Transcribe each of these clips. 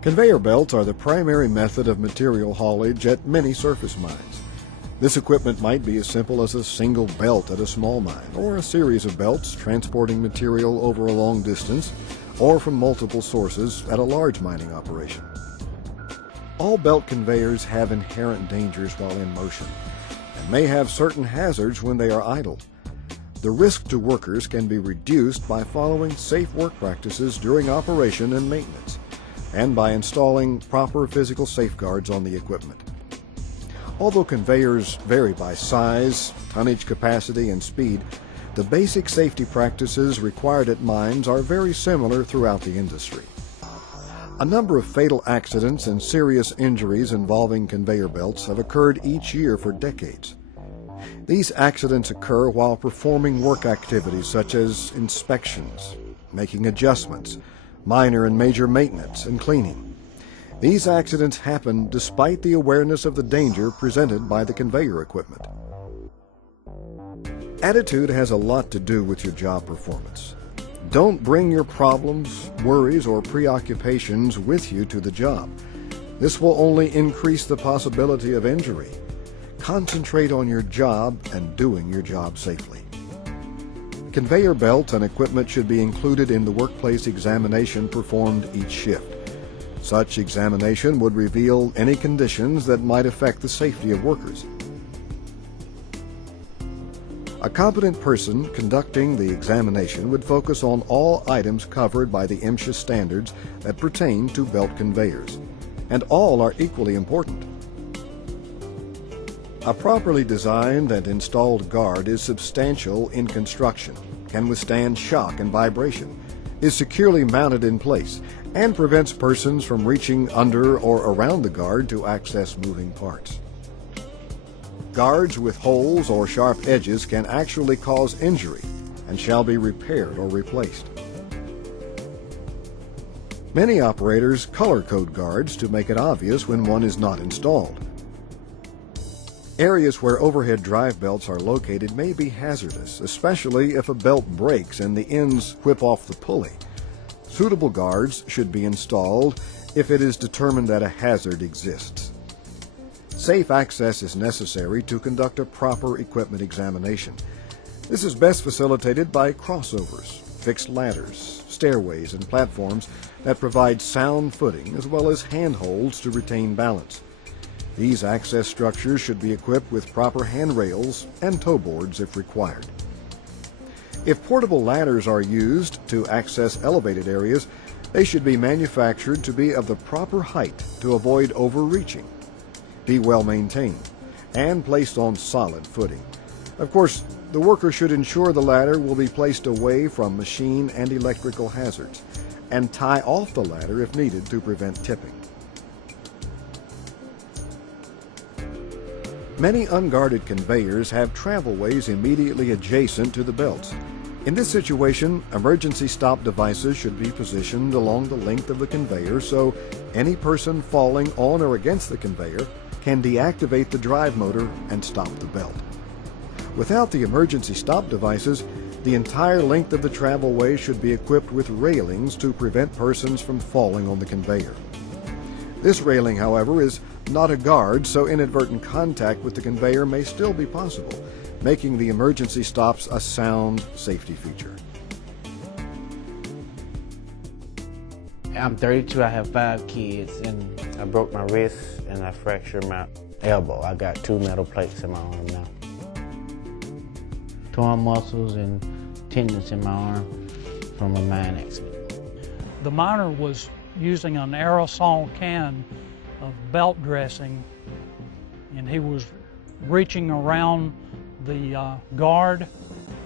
Conveyor belts are the primary method of material haulage at many surface mines. This equipment might be as simple as a single belt at a small mine, or a series of belts transporting material over a long distance, or from multiple sources at a large mining operation. All belt conveyors have inherent dangers while in motion, and may have certain hazards when they are idle. The risk to workers can be reduced by following safe work practices during operation and maintenance, and by installing proper physical safeguards on the equipment. Although conveyors vary by size, tonnage capacity, and speed, the basic safety practices required at mines are very similar throughout the industry. A number of fatal accidents and serious injuries involving conveyor belts have occurred each year for decades. These accidents occur while performing work activities such as inspections, making adjustments, minor and major maintenance, and cleaning. These accidents happen despite the awareness of the danger presented by the conveyor equipment. Attitude has a lot to do with your job performance. Don't bring your problems, worries, or preoccupations with you to the job. This will only increase the possibility of injury. Concentrate on your job and doing your job safely. Conveyor belts and equipment should be included in the workplace examination performed each shift. Such examination would reveal any conditions that might affect the safety of workers. A competent person conducting the examination would focus on all items covered by the MSHA standards that pertain to belt conveyors, and all are equally important. A properly designed and installed guard is substantial in construction, can withstand shock and vibration, is securely mounted in place, and prevents persons from reaching under or around the guard to access moving parts. Guards with holes or sharp edges can actually cause injury and shall be repaired or replaced. Many operators color code guards to make it obvious when one is not installed. Areas where overhead drive belts are located may be hazardous, especially if a belt breaks and the ends whip off the pulley. Suitable guards should be installed if it is determined that a hazard exists. Safe access is necessary to conduct a proper equipment examination. This is best facilitated by crossovers, fixed ladders, stairways, and platforms that provide sound footing as well as handholds to retain balance. These access structures should be equipped with proper handrails and toe boards if required. If portable ladders are used to access elevated areas, they should be manufactured to be of the proper height to avoid overreaching, be well maintained, and placed on solid footing. Of course, the worker should ensure the ladder will be placed away from machine and electrical hazards, and tie off the ladder if needed to prevent tipping. Many unguarded conveyors have travelways immediately adjacent to the belts. In this situation, emergency stop devices should be positioned along the length of the conveyor so any person falling on or against the conveyor can deactivate the drive motor and stop the belt. Without the emergency stop devices, the entire length of the travelway should be equipped with railings to prevent persons from falling on the conveyor. This railing, however, is not a guard, so inadvertent contact with the conveyor may still be possible, making the emergency stops a sound safety feature. I'm 32, I have 5 kids, and I broke my wrist and I fractured my elbow. I got 2 metal plates in my arm now. Torn muscles and tendons in my arm from a mine accident. The miner was using an aerosol can of belt dressing, and he was reaching around the guard.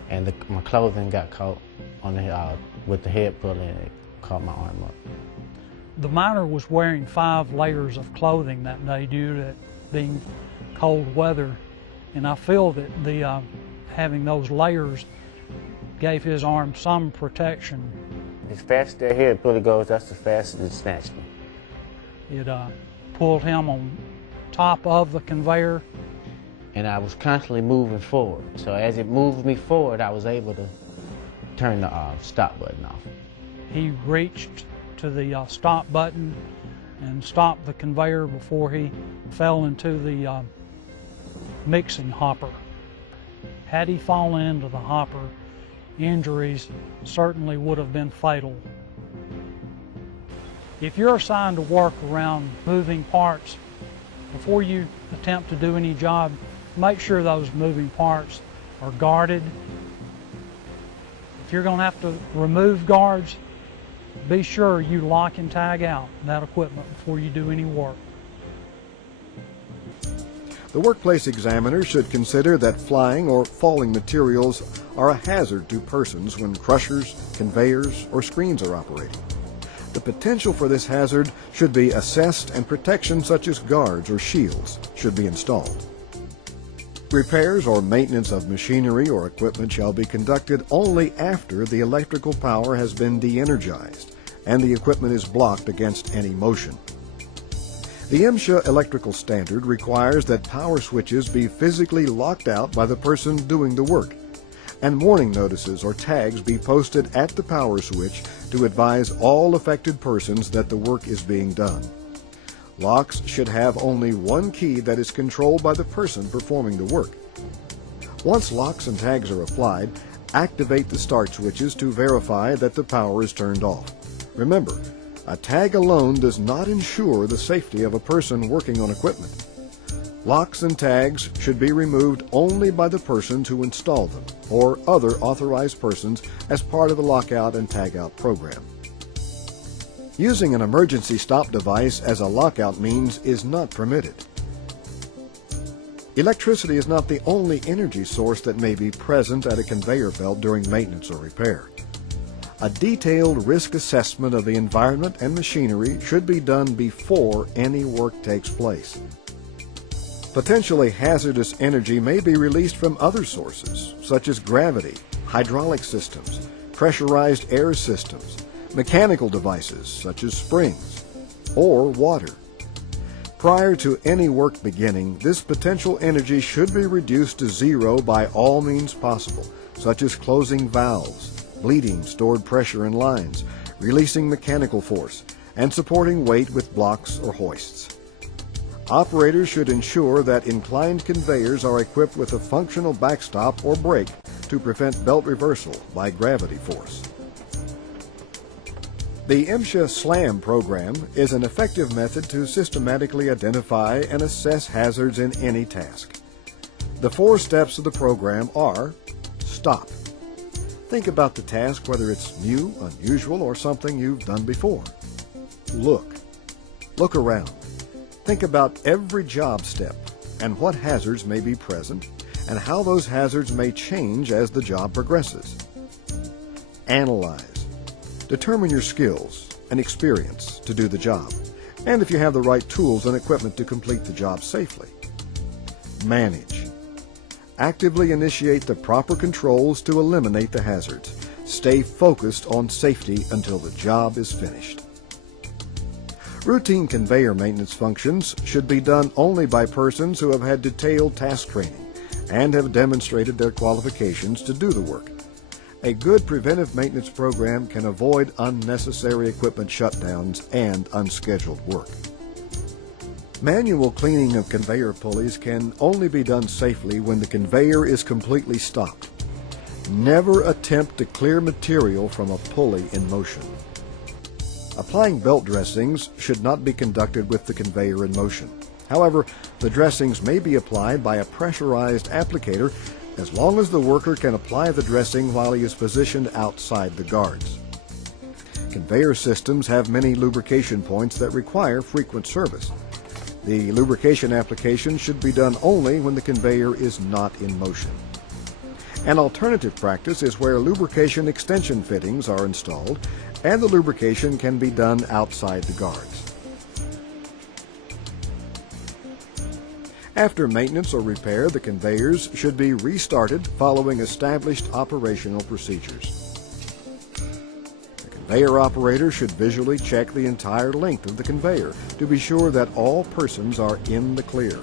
And my clothing got caught on the, with the head pull, and it caught my arm up. The miner was wearing 5 layers of clothing that day due to it being cold weather, and I feel that the having those layers gave his arm some protection. As fast as that head pulley goes, that's the fastest it snatched me. It pulled him on top of the conveyor. And I was constantly moving forward. So as it moved me forward, I was able to turn the stop button off. He reached to the stop button and stopped the conveyor before he fell into the mixing hopper. Had he fallen into the hopper, injuries certainly would have been fatal. If you're assigned to work around moving parts, before you attempt to do any job, make sure those moving parts are guarded. If you're going to have to remove guards, be sure you lock and tag out that equipment before you do any work. The workplace examiner should consider that flying or falling materials are a hazard to persons when crushers, conveyors, or screens are operating. The potential for this hazard should be assessed, and protection such as guards or shields should be installed. Repairs or maintenance of machinery or equipment shall be conducted only after the electrical power has been de-energized and the equipment is blocked against any motion. The MSHA electrical standard requires that power switches be physically locked out by the person doing the work, and warning notices or tags be posted at the power switch to advise all affected persons that the work is being done. Locks should have only one key that is controlled by the person performing the work. Once locks and tags are applied, activate the start switches to verify that the power is turned off. Remember, a tag alone does not ensure the safety of a person working on equipment. Locks and tags should be removed only by the persons who install them or other authorized persons as part of the lockout and tagout program. Using an emergency stop device as a lockout means is not permitted. Electricity is not the only energy source that may be present at a conveyor belt during maintenance or repair. A detailed risk assessment of the environment and machinery should be done before any work takes place. Potentially hazardous energy may be released from other sources, such as gravity, hydraulic systems, pressurized air systems, mechanical devices such as springs, or water. Prior to any work beginning, this potential energy should be reduced to zero by all means possible, such as closing valves, bleeding stored pressure in lines, releasing mechanical force, and supporting weight with blocks or hoists. Operators should ensure that inclined conveyors are equipped with a functional backstop or brake to prevent belt reversal by gravity force. The MSHA SLAM program is an effective method to systematically identify and assess hazards in any task. The 4 steps of the program are: stop. Think about the task, whether it's new, unusual, or something you've done before. Look. Look around. Think about every job step and what hazards may be present and how those hazards may change as the job progresses. Analyze. Determine your skills and experience to do the job, and if you have the right tools and equipment to complete the job safely. Manage. Actively initiate the proper controls to eliminate the hazards. Stay focused on safety until the job is finished. Routine conveyor maintenance functions should be done only by persons who have had detailed task training and have demonstrated their qualifications to do the work. A good preventive maintenance program can avoid unnecessary equipment shutdowns and unscheduled work. Manual cleaning of conveyor pulleys can only be done safely when the conveyor is completely stopped. Never attempt to clear material from a pulley in motion. Applying belt dressings should not be conducted with the conveyor in motion. However, the dressings may be applied by a pressurized applicator as long as the worker can apply the dressing while he is positioned outside the guards. Conveyor systems have many lubrication points that require frequent service. The lubrication application should be done only when the conveyor is not in motion. An alternative practice is where lubrication extension fittings are installed and the lubrication can be done outside the guards. After maintenance or repair, the conveyors should be restarted following established operational procedures. The conveyor operator should visually check the entire length of the conveyor to be sure that all persons are in the clear.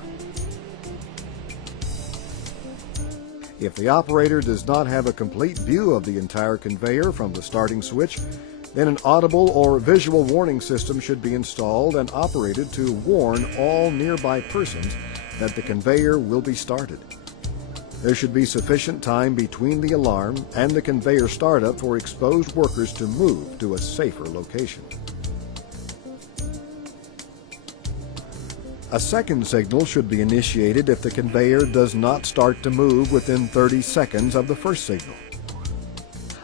If the operator does not have a complete view of the entire conveyor from the starting switch, then an audible or visual warning system should be installed and operated to warn all nearby persons that the conveyor will be started. There should be sufficient time between the alarm and the conveyor startup for exposed workers to move to a safer location. A second signal should be initiated if the conveyor does not start to move within 30 seconds of the first signal.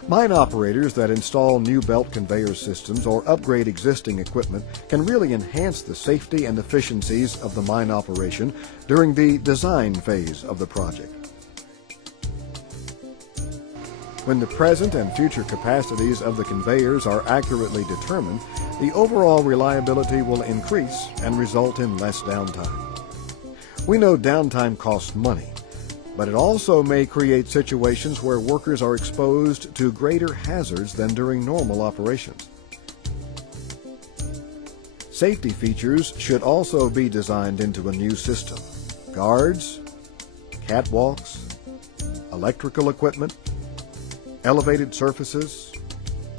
Mine operators that install new belt conveyor systems or upgrade existing equipment can really enhance the safety and efficiencies of the mine operation during the design phase of the project. When the present and future capacities of the conveyors are accurately determined, the overall reliability will increase and result in less downtime. We know downtime costs money, but it also may create situations where workers are exposed to greater hazards than during normal operations. Safety features should also be designed into a new system. Guards, catwalks, electrical equipment, elevated surfaces,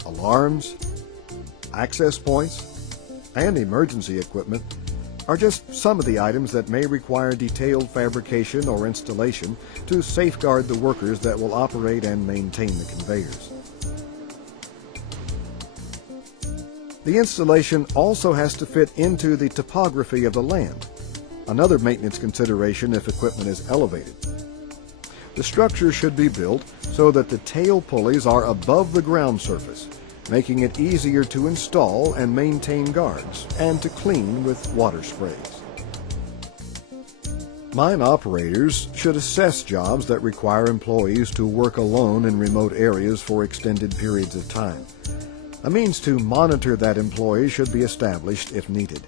alarms, access points, and emergency equipment are just some of the items that may require detailed fabrication or installation to safeguard the workers that will operate and maintain the conveyors. The installation also has to fit into the topography of the land, another maintenance consideration if equipment is elevated. The structure should be built so that the tail pulleys are above the ground surface, making it easier to install and maintain guards and to clean with water sprays. Mine operators should assess jobs that require employees to work alone in remote areas for extended periods of time. A means to monitor that employee should be established if needed.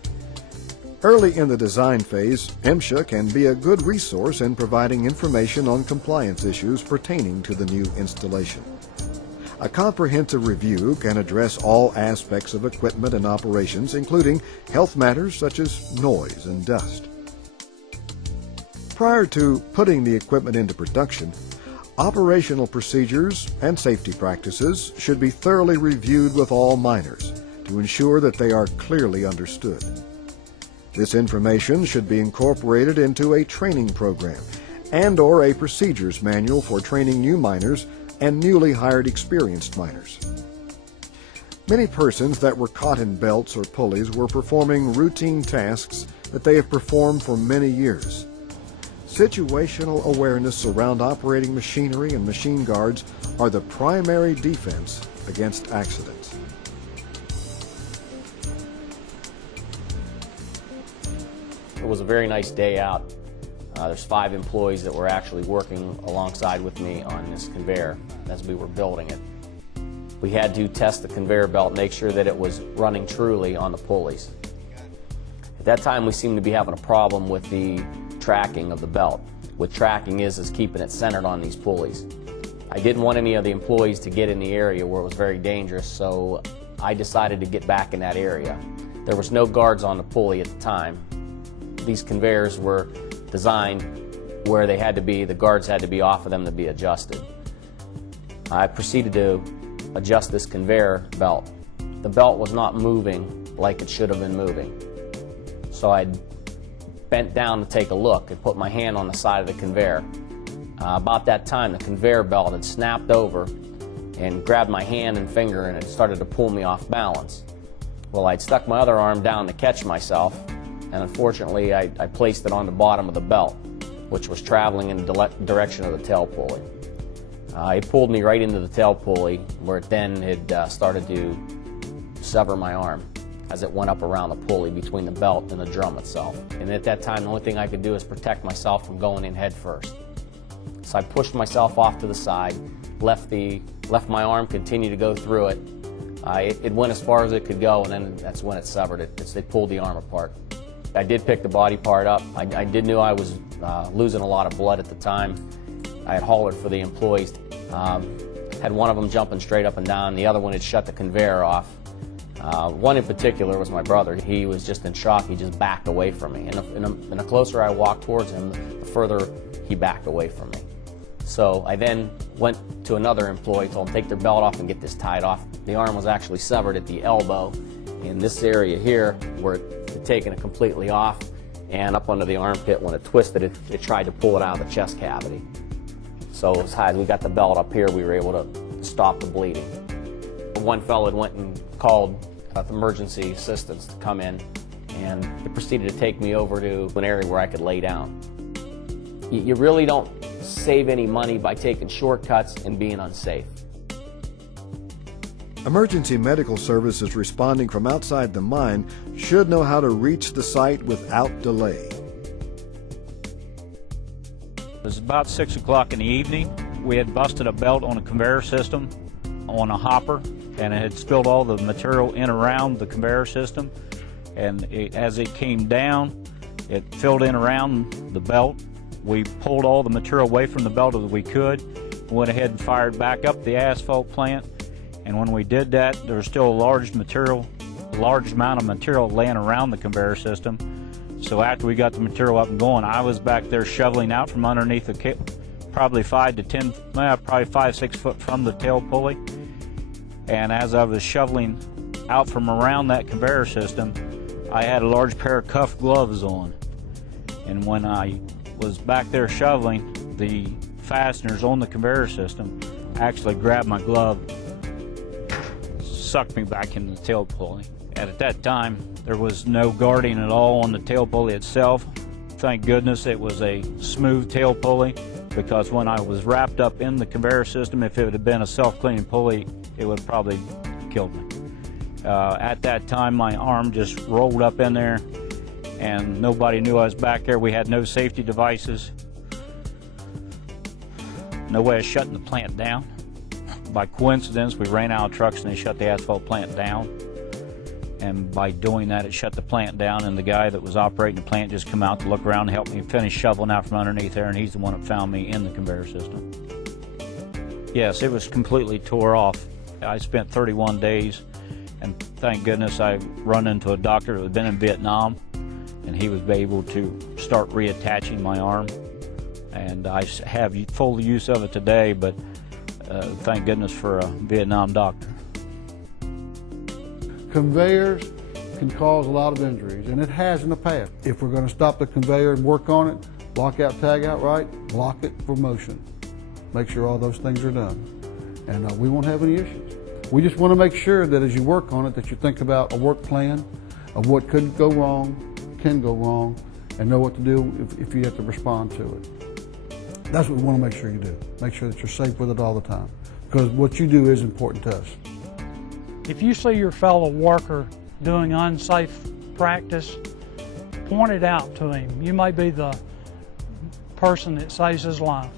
Early in the design phase, MSHA can be a good resource in providing information on compliance issues pertaining to the new installation. A comprehensive review can address all aspects of equipment and operations, including health matters such as noise and dust. Prior to putting the equipment into production, operational procedures and safety practices should be thoroughly reviewed with all miners to ensure that they are clearly understood. This information should be incorporated into a training program and/or a procedures manual for training new miners and newly hired experienced miners. Many persons that were caught in belts or pulleys were performing routine tasks that they have performed for many years. Situational awareness around operating machinery and machine guards are the primary defense against accidents. It was a very nice day out. There's 5 employees that were actually working alongside with me on this conveyor as we were building it. We had to test the conveyor belt, make sure that it was running truly on the pulleys. At that time we seemed to be having a problem with the tracking of the belt. What tracking is keeping it centered on these pulleys. I didn't want any of the employees to get in the area where it was very dangerous, so I decided to get back in that area. There was no guards on the pulley at the time. These conveyors were designed where they had to be, the guards had to be off of them to be adjusted. I proceeded to adjust this conveyor belt. The belt was not moving like it should have been moving. So I bent down to take a look and put my hand on the side of the conveyor. About that time, the conveyor belt had snapped over and grabbed my hand and finger, and it started to pull me off balance. Well, I'd stuck my other arm down to catch myself, and unfortunately I placed it on the bottom of the belt, which was traveling in the direction of the tail pulley. It pulled me right into the tail pulley, where it then had started to sever my arm as it went up around the pulley between the belt and the drum itself. And at that time, the only thing I could do is protect myself from going in head first. So I pushed myself off to the side, left my arm continue to go through it. It went as far as it could go, and then that's when it severed it. They pulled the arm apart. I did pick the body part up. I did know I was losing a lot of blood at the time. I had hollered for the employees. Had one of them jumping straight up and down. The other one had shut the conveyor off. One in particular was my brother. He was just in shock. He just backed away from me. And the closer I walked towards him, the further he backed away from me. So I then went to another employee, told him take their belt off and get this tied off. The arm was actually severed at the elbow in this area here where it had taken it completely off, and up under the armpit when it twisted it tried to pull it out of the chest cavity. So as high as we got the belt up here, we were able to stop the bleeding. One fellow had went and called emergency assistance to come in, and they proceeded to take me over to an area where I could lay down. You really don't save any money by taking shortcuts and being unsafe. Emergency medical services responding from outside the mine should know how to reach the site without delay. It was about 6 o'clock in the evening. We had busted a belt on a conveyor system on a hopper, and it had spilled all the material in around the conveyor system. And as it came down, it filled in around the belt. We pulled all the material away from the belt as we could, went ahead and fired back up the asphalt plant. And when we did that, there was still a large amount of material laying around the conveyor system. So after we got the material up and going, I was back there shoveling out from underneath the probably 5-6 foot from the tail pulley. And as I was shoveling out from around that conveyor system, I had a large pair of cuff gloves on. And when I was back there shoveling, the fasteners on the conveyor system actually grabbed my glove, sucked me back into the tail pulley. And at that time, there was no guarding at all on the tail pulley itself. Thank goodness it was a smooth tail pulley, because when I was wrapped up in the conveyor system, if it had been a self-cleaning pulley, it would have probably killed me. At that time, my arm just rolled up in there, and nobody knew I was back there. We had no safety devices, no way of shutting the plant down. By coincidence, we ran out of trucks and they shut the asphalt plant down. And by doing that, it shut the plant down, and the guy that was operating the plant just come out to look around and help me finish shoveling out from underneath there, and he's the one that found me in the conveyor system. Yes, it was completely tore off. I spent 31 days, and thank goodness I run into a doctor who had been in Vietnam, and he was able to start reattaching my arm. And I have full use of it today, but thank goodness for a Vietnam doctor. Conveyors can cause a lot of injuries, and it has in the past. If we're going to stop the conveyor and work on it, lock out, tag out right, block it for motion. Make sure all those things are done, and we won't have any issues. We just want to make sure that as you work on it, that you think about a work plan of what could go wrong, can go wrong, and know what to do if you have to respond to it. That's what we want to make sure you do. Make sure that you're safe with it all the time, because what you do is important to us. If you see your fellow worker doing unsafe practice, point it out to him. You may be the person that saves his life.